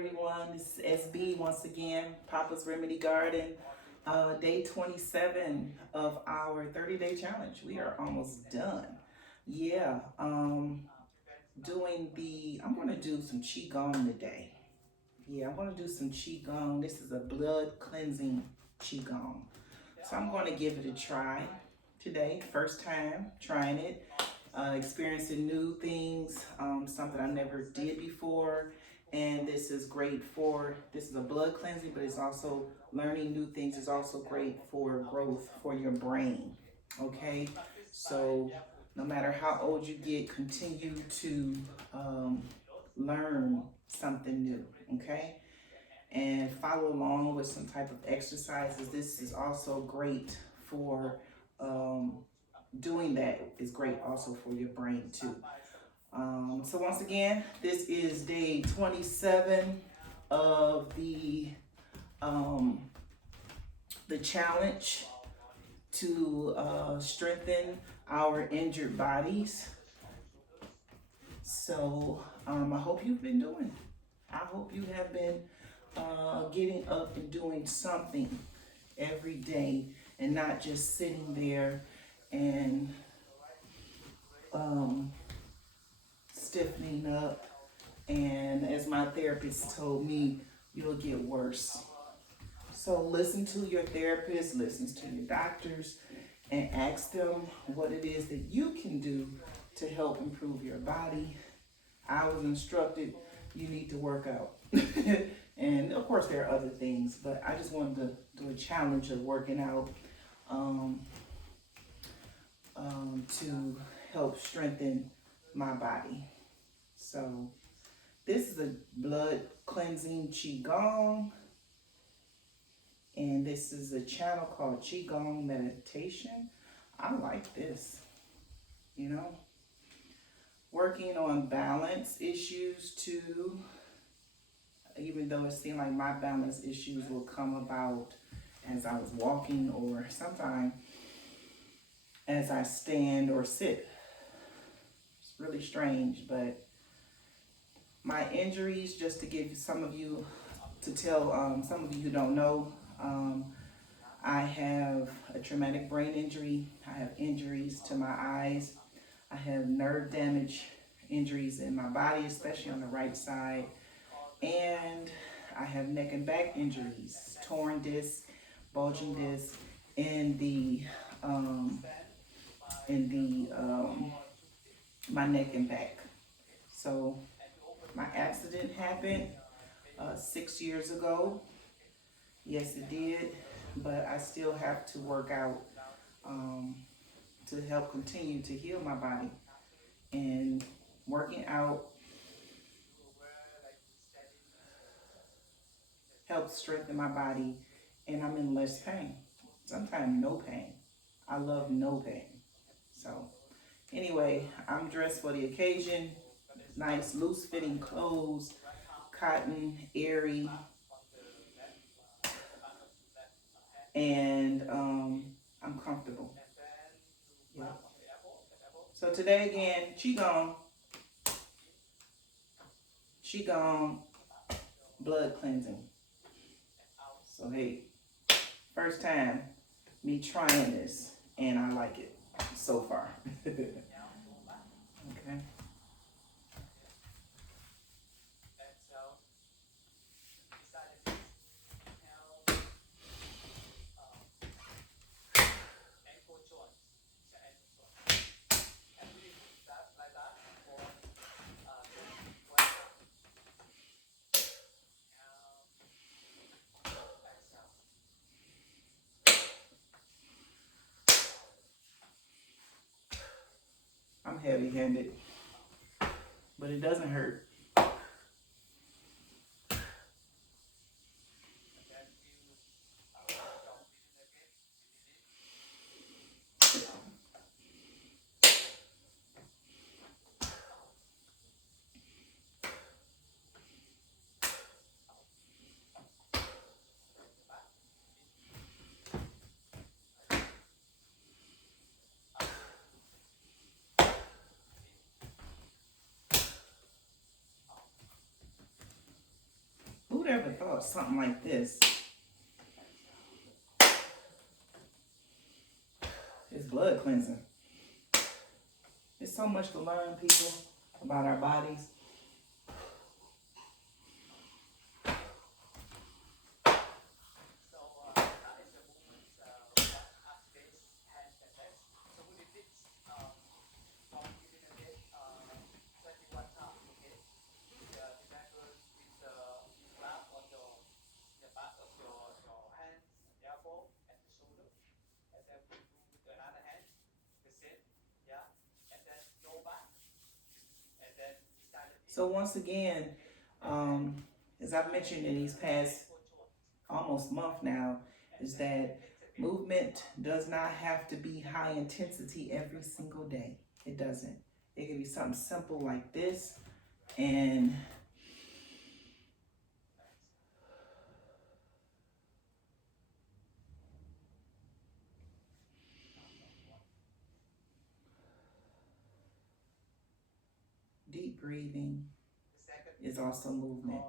everyone. This is SB once again, Papa's Remedy Garden. Day 27 of our 30-day challenge. We are almost done. Yeah, I'm going to do some Qigong today. Yeah, I'm going to do some Qigong. This is a blood cleansing Qigong. So I'm going to give it a try today. First time trying it. Experiencing new things, something I never did before. And this is great this is a blood cleansing, but it's also learning new things. It's also great for growth for your brain. Okay, so no matter how old you get, continue to learn something new. Okay, and follow along with some type of exercises. This is also great for doing that is great also for your brain too. So once again, this is day 27 of the challenge to strengthen our injured bodies. So I hope you've been doing. I hope you have been getting up and doing something every day and not just sitting there and stiffening up, and as my therapist told me, you'll get worse. So listen to your therapist, listen to your doctors, and ask them what it is that you can do to help improve your body. I was instructed you need to work out. And of course there are other things, but I just wanted to do a challenge of working out to help strengthen my body. So this is a blood cleansing Qigong, and this is a channel called Qigong Meditation. I like this, working on balance issues too, even though it seemed like my balance issues will come about as I was walking or sometimes as I stand or sit. It's really strange, but my injuries, just to give some of you, to tell some of you who don't know, I have a traumatic brain injury. I have injuries to my eyes. I have nerve damage injuries in my body, especially on the right side. And I have neck and back injuries, torn disc, bulging disc in my neck and back. So my accident happened 6 years ago. Yes, it did, but I still have to work out to help continue to heal my body. And working out helps strengthen my body, and I'm in less pain. Sometimes no pain. I love no pain. So anyway, I'm dressed for the occasion. Nice loose fitting clothes, cotton, airy, and I'm comfortable. Yeah. So today again, Qigong, blood cleansing. So hey, first time me trying this, and I like it so far. Okay. I'm heavy-handed, but it doesn't hurt. ever thought something like this is blood cleansing? There's so much to learn, people, about our bodies. So once again, as I've mentioned in these past almost month now, is that movement does not have to be high intensity every single day. It doesn't. It can be something simple like this, and deep breathing is also movement.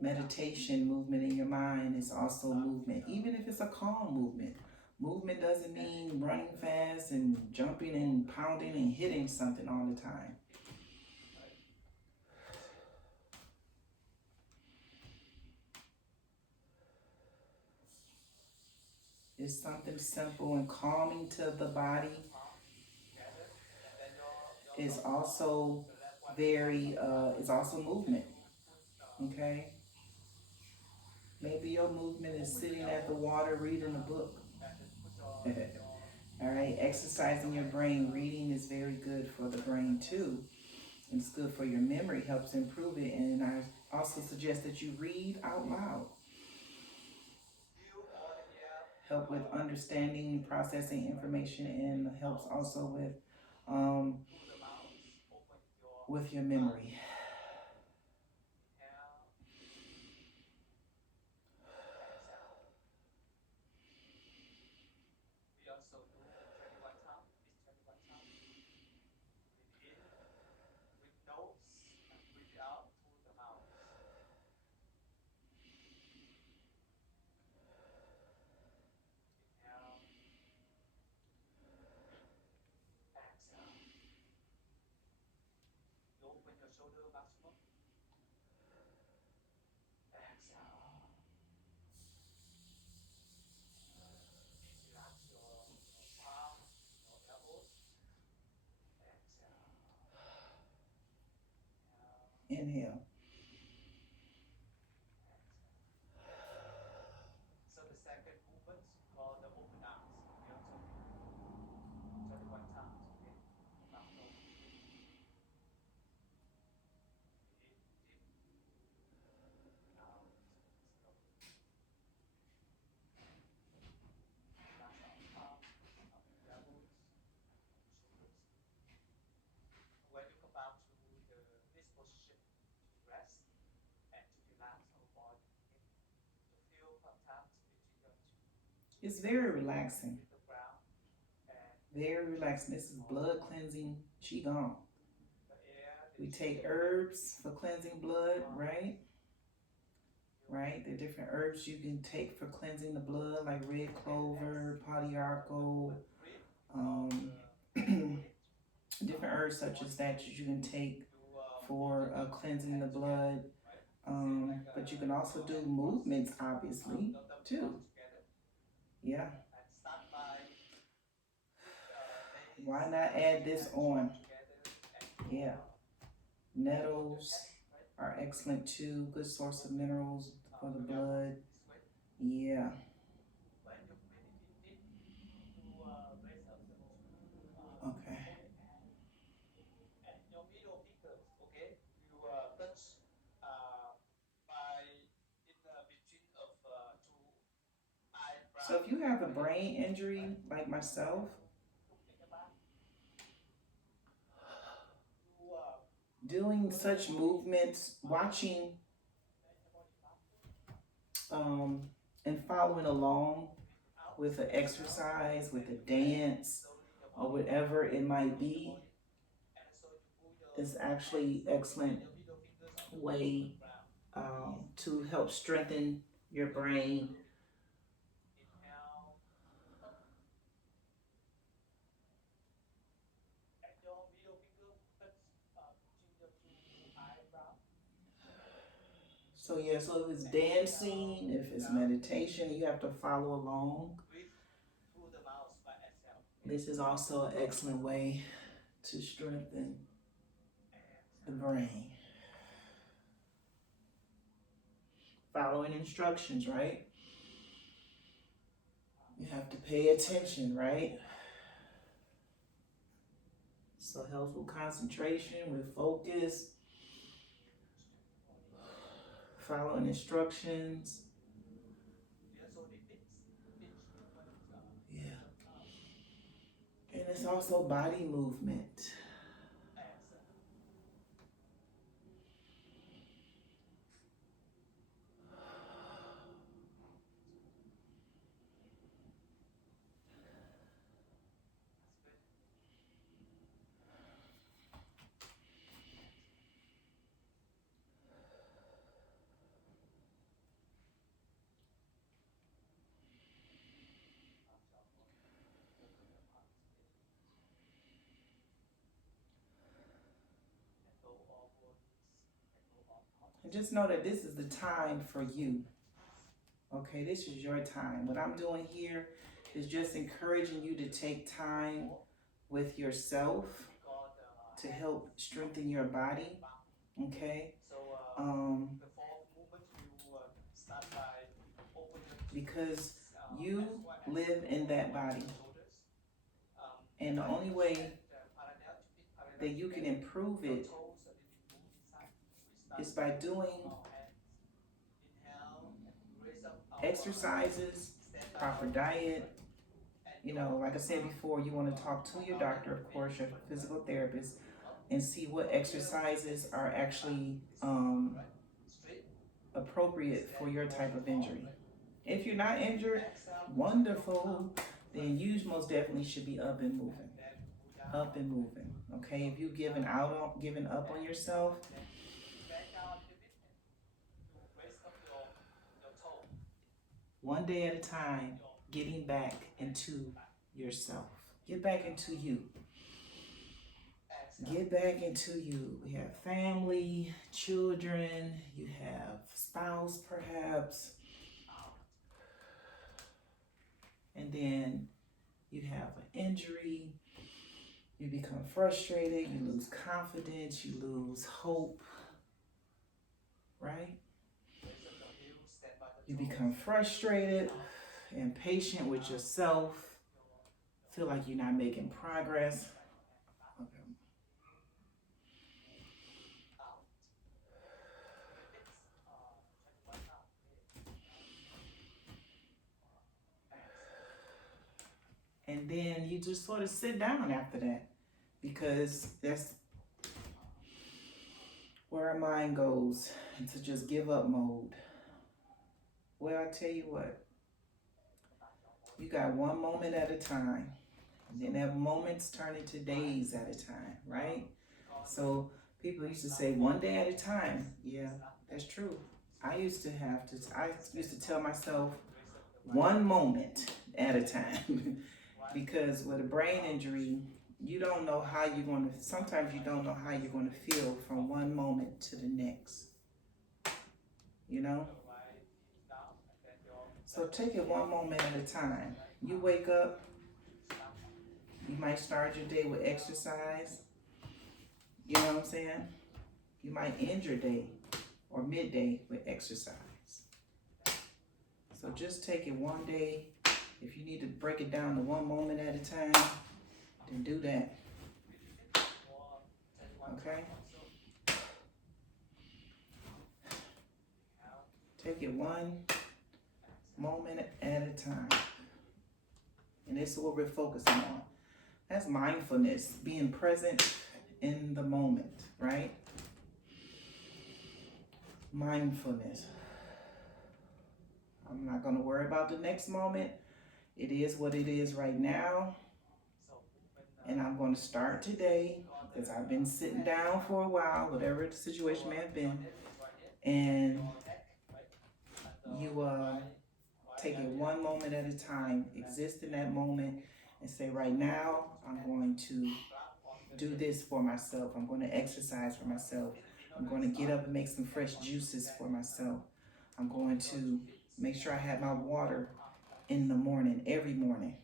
Meditation, movement in your mind, is also movement, even if it's a calm movement. Movement doesn't mean running fast and jumping and pounding and hitting something all the time. It's something simple and calming to the body. It's also it's also movement, okay? Maybe your movement is sitting at the water reading a book. All right, exercising your brain. Reading is very good for the brain too. It's good for your memory, helps improve it. And I also suggest that you read out loud. Help with understanding, processing information, and helps also with your memory. Inhale. It's very relaxing. Very relaxing. This is blood cleansing Qigong. We take herbs for cleansing blood, right? Right? There are different herbs you can take for cleansing the blood, like red clover, padiarco, different herbs such as that you can take for cleansing the blood. But you can also do movements, obviously, too. Yeah. Why not add this on? Yeah. Nettles are excellent too. Good source of minerals for the blood. Yeah. Okay. So if you have a brain injury like myself, doing such movements, watching and following along with an exercise, with a dance, or whatever it might be, is actually excellent way to help strengthen your brain. So yeah, so if it's dancing, if it's meditation, you have to follow along. This is also an excellent way to strengthen the brain. Following instructions, right? You have to pay attention, right? So helps with concentration, with focus, following instructions. Yeah. And it's also body movement. And just know that this is the time for you. Okay, this is your time. What I'm doing here is just encouraging you to take time with yourself to help strengthen your body. Okay. Because you live in that body, and the only way that you can improve it is by doing exercises, proper diet. You know, like I said before, you want to talk to your doctor, of course, your physical therapist, and see what exercises are actually appropriate for your type of injury. If you're not injured, wonderful, then you most definitely should be up and moving. Up and moving. Okay, if you've given up on yourself, one day at a time, getting back into yourself. Get back into you. Get back into you. We have family, children, you have spouse perhaps, and then you have an injury, you become frustrated, you lose confidence, you lose hope, right? You become frustrated, impatient with yourself, feel like you're not making progress. And then you just sort of sit down after that, because that's where our mind goes into just give up mode. Well, I tell you what, you got one moment at a time, and then that moments turn into days at a time, right? So people used to say one day at a time. Yeah, that's true. I used to tell myself one moment at a time because with a brain injury, you don't know how you're going to, sometimes you don't know how you're going to feel from one moment to the next, you know? So take it one moment at a time. You wake up, you might start your day with exercise, you know what I'm saying? You might end your day or midday with exercise. So just take it one day. If you need to break it down to one moment at a time, then do that. Okay? Take it one moment at a time. And this is what we're focusing on. That's mindfulness, being present in the moment, right? Mindfulness. I'm not going to worry about the next moment. It is what it is right now. And I'm going to start today because I've been sitting down for a while, whatever the situation may have been. And you take it one moment at a time, exist in that moment, and say, right now, I'm going to do this for myself. I'm going to exercise for myself. I'm going to get up and make some fresh juices for myself. I'm going to make sure I have my water in the morning, every morning.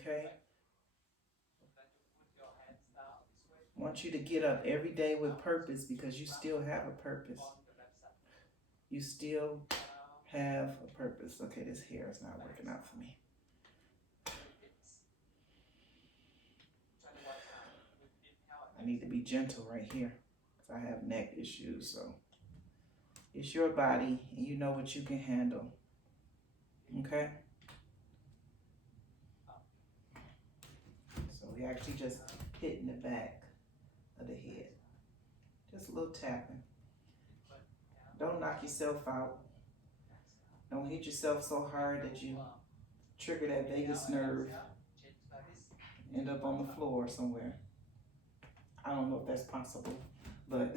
Okay? I want you to get up every day with purpose because you still have a purpose. You still have a purpose. Okay, this hair is not working out for me. I need to be gentle right here because I have neck issues. So it's your body and you know what you can handle. Okay? So we actually just hitting the back of the head. Just a little tapping. Don't knock yourself out. Don't hit yourself so hard that you trigger that vagus nerve, end up on the floor somewhere. I don't know if that's possible, but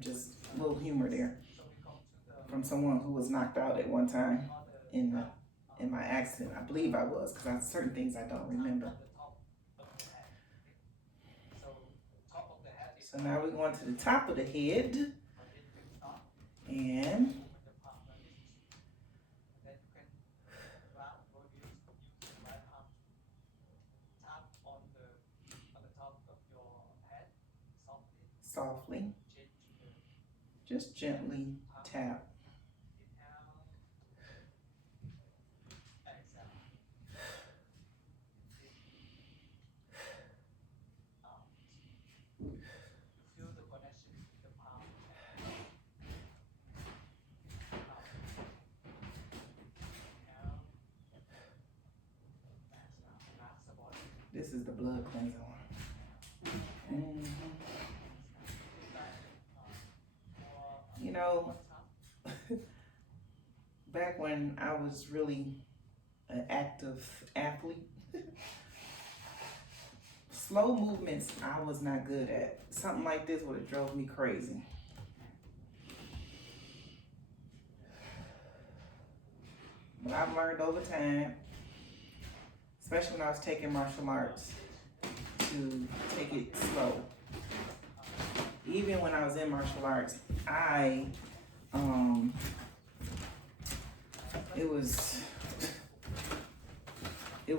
just a little humor there from someone who was knocked out at one time in my accident. I believe I was, because certain things I don't remember. So now we're going to the top of the head, and softly, just gently tap. This is the blood cleanser one. Mm-hmm. You know, back when I was really an active athlete, slow movements I was not good at. Something like this would have drove me crazy. But I've learned over time, especially when I was taking martial arts, to take it slow. Even when I was in martial arts, it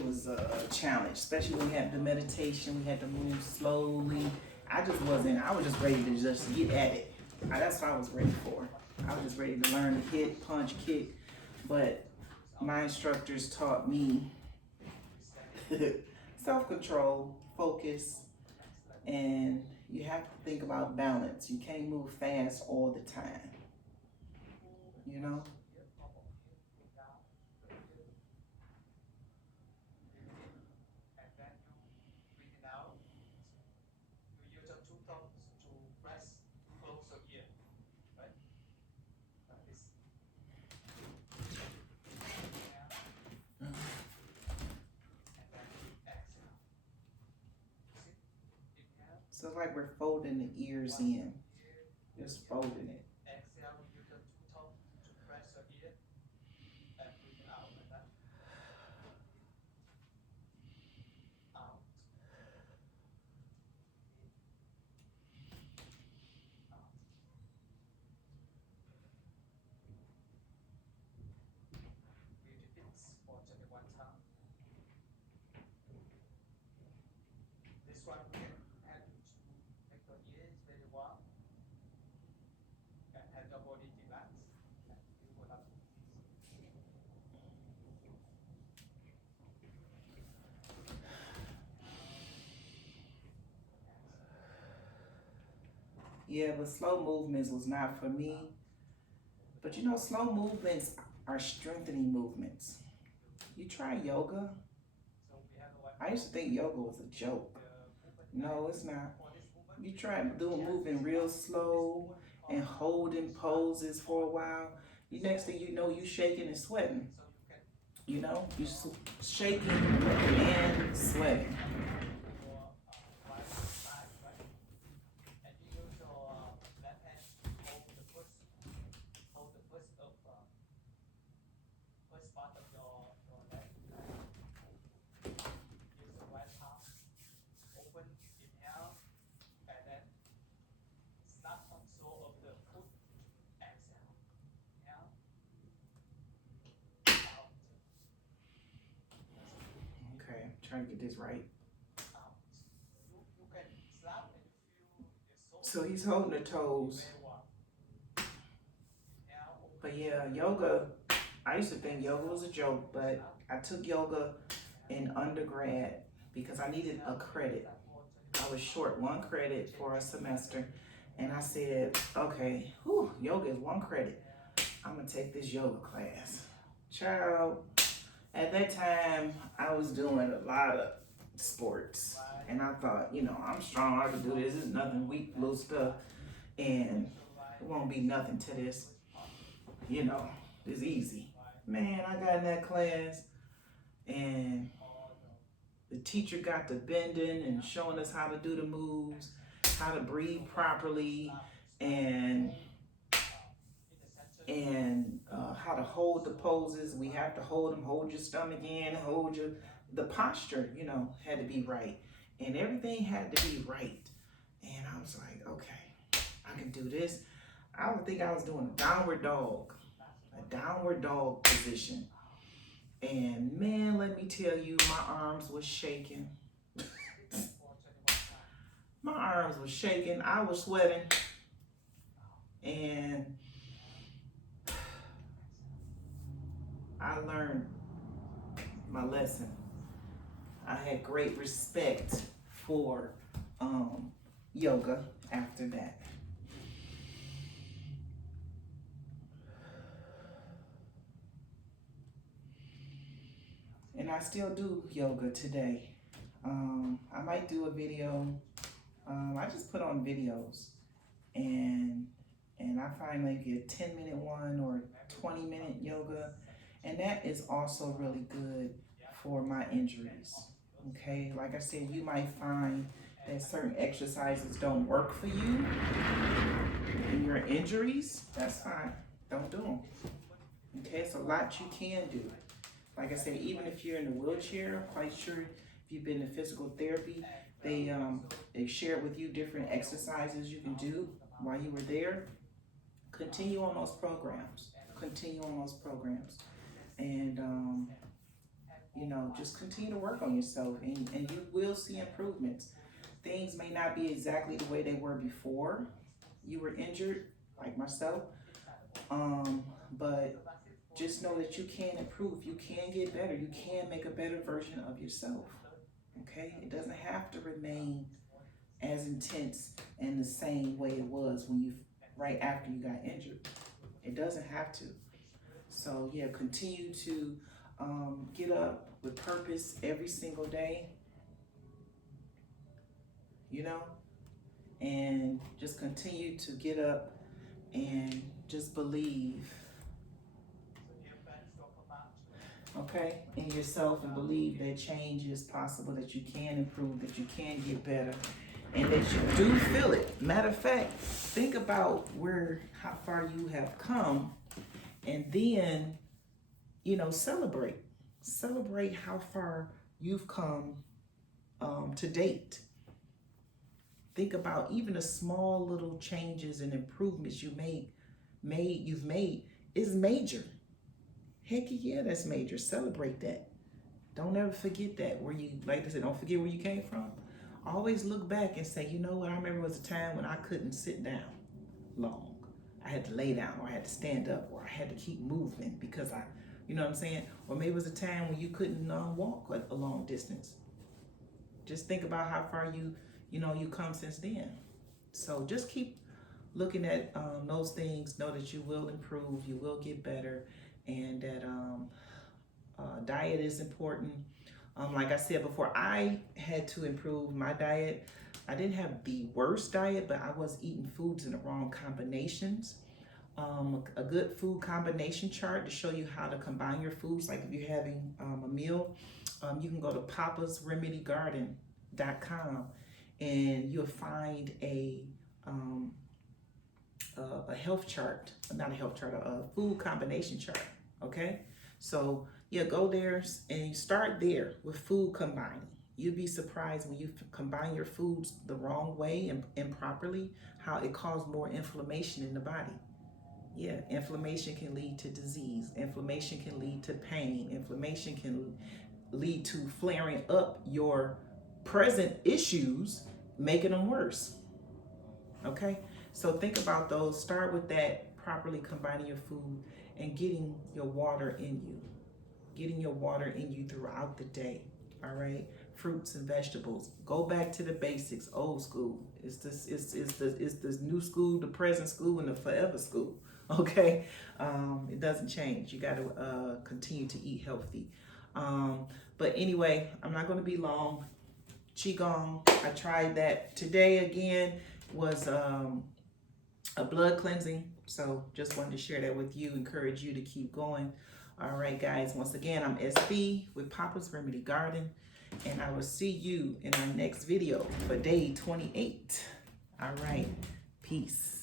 was a challenge, especially when we had the meditation, we had to move slowly. I was just ready to just get at it. That's what I was ready for. I was just ready to learn to hit, punch, kick. But my instructors taught me self-control, focus, and you have to think about balance. You can't move fast all the time, you know? So it's like we're folding the ears in, just folding it. Yeah, but slow movements was not for me. But you know, slow movements are strengthening movements. You try yoga. I used to think yoga was a joke. No, it's not. You try moving real slow and holding poses for a while. Next thing you know, you shaking and sweating. You know, you're shaking and sweating. Okay, trying to get this right. So he's holding the toes. But yeah, yoga, I used to think yoga was a joke, but I took yoga in undergrad because I needed a credit. I was short one credit for a semester. And I said, okay, whew, yoga is one credit. I'm gonna take this yoga class. Child, at that time, I was doing a lot of sports. And I thought, you know, I'm strong, I can do this. It's nothing weak, little stuff. And it won't be nothing to this. You know, it's easy. Man, I got in that class and the teacher got to bending and showing us how to do the moves, how to breathe properly, and how to hold the poses. We have to hold them, hold your stomach in, hold your, the posture, you know, had to be right. And everything had to be right. And I was like, okay, I can do this. I would think I was doing a downward dog position. And man, let me tell you, my arms was shaking. My arms were shaking. I was sweating. And I learned my lesson. I had great respect for yoga after that. And I still do yoga today. I might do a video. I just put on videos, and I find maybe a 10-minute one or 20-minute yoga, and that is also really good for my injuries. Okay, like I said, you might find that certain exercises don't work for you in your injuries. That's fine. Don't do them. Okay, it's a lot you can do. Like I said, even if you're in a wheelchair, I'm quite sure if you've been to physical therapy, they share with you different exercises you can do while you were there. Continue on those programs. Continue on those programs. And, you know, just continue to work on yourself, and you will see improvements. Things may not be exactly the way they were before you were injured, like myself, but just know that you can improve, you can get better, you can make a better version of yourself. Okay, it doesn't have to remain as intense and the same way it was when you right after you got injured. It doesn't have to. So yeah, continue to get up with purpose every single day, you know, and just continue to get up and just believe, okay, in yourself, and believe that change is possible, that you can improve, that you can get better, and that you do feel it. Matter of fact, think about how far you have come, and then, you know, celebrate how far you've come to date. Think about even the small little changes and improvements you've made is major. Heck yeah, that's major. Celebrate that. Don't ever forget that. Where you, like I said, don't forget where you came from. Always look back and say, you know what, I remember it was a time when I couldn't sit down long. I had to lay down, or I had to stand up, or I had to keep moving because you know what I'm saying? Or maybe it was a time when you couldn't walk a long distance. Just think about how far you come since then. So just keep looking at those things. Know that you will improve, you will get better, and that diet is important. Like I said before, I had to improve my diet. I didn't have the worst diet, but I was eating foods in the wrong combinations. a good food combination chart to show you how to combine your foods. Like if you're having a meal, you can go to papasremedygarden.com and you'll find a health chart, not a health chart, a food combination chart. Okay, so yeah, go there and start there with food combining. You'd be surprised when you combine your foods the wrong way and improperly, how it causes more inflammation in the body. Yeah, inflammation can lead to disease. Inflammation can lead to pain. Inflammation can lead to flaring up your present issues, making them worse. Okay, so think about those. Start with that, properly combining your food and getting your water in you. Getting your water in you throughout the day. All right, fruits and vegetables. Go back to the basics, old school. It's this new school, the present school, and the forever school. Okay, it doesn't change. You got to continue to eat healthy. But anyway, I'm not going to be long. Qigong, I tried that today again. Was a blood cleansing. So just wanted to share that with you, encourage you to keep going. All right, guys, once again, I'm SB with Papa's Remedy Garden, and I will see you in our next video for day 28. All right, peace.